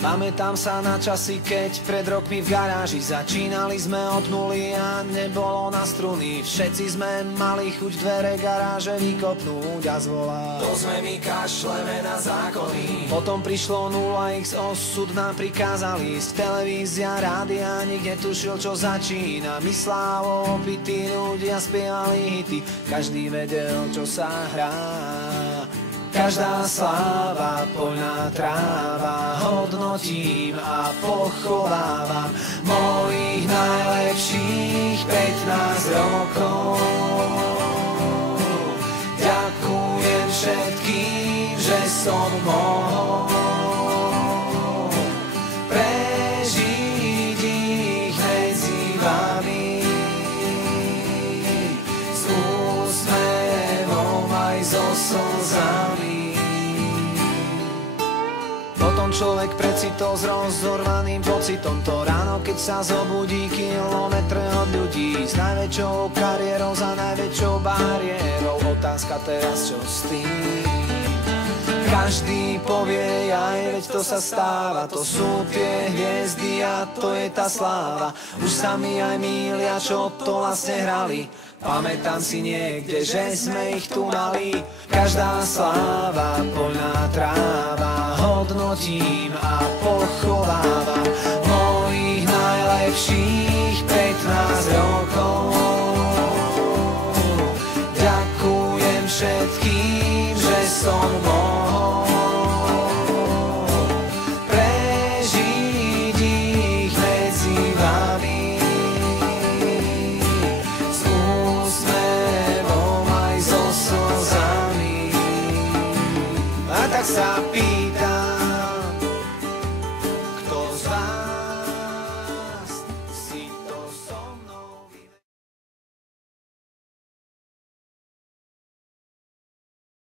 Pamätám sa na časy, keď pred rokmi v garáži začínali sme od nuly a nebolo na struny. Všetci sme mali chuť dvere garáže vykopnúť a zvolať: to sme my, kašleme na zákony. Potom prišlo 0x, osud nám prikázal ísť. Televízia, rádia, nikde tušil, čo začína. Myslávo, opití ľudia spievali hity, každý vedel, čo sa hrá. Každá sláva, poľná tráva, hodnotím a pochovávam mojich najlepších 15 rokov. Ďakujem všetkým, že som mohol prežiť ich medzi vami, s úsmevom aj so slzami. Potom človek precitol s rozorvaným pocitom to ráno, keď sa zobudí kilometre od ľudí s najväčšou kariérou za najväčšou bariérou. Otázka teraz, čo s tým? Každý povie, aj veď to sa stáva, to sú tie hviezdy a to je tá sláva. Už sa mi aj mýlia, čo to vlastne hrali. Pamätám si niekde, že sme ich tu mali. Každá sláva, poľná tráva, hodnotím a pochovávam mojich najlepších 15 rokov. Ďakujem všetkým, že som mohol prežiť ich medzi vami, s úsmevom aj so slzami. A tak sa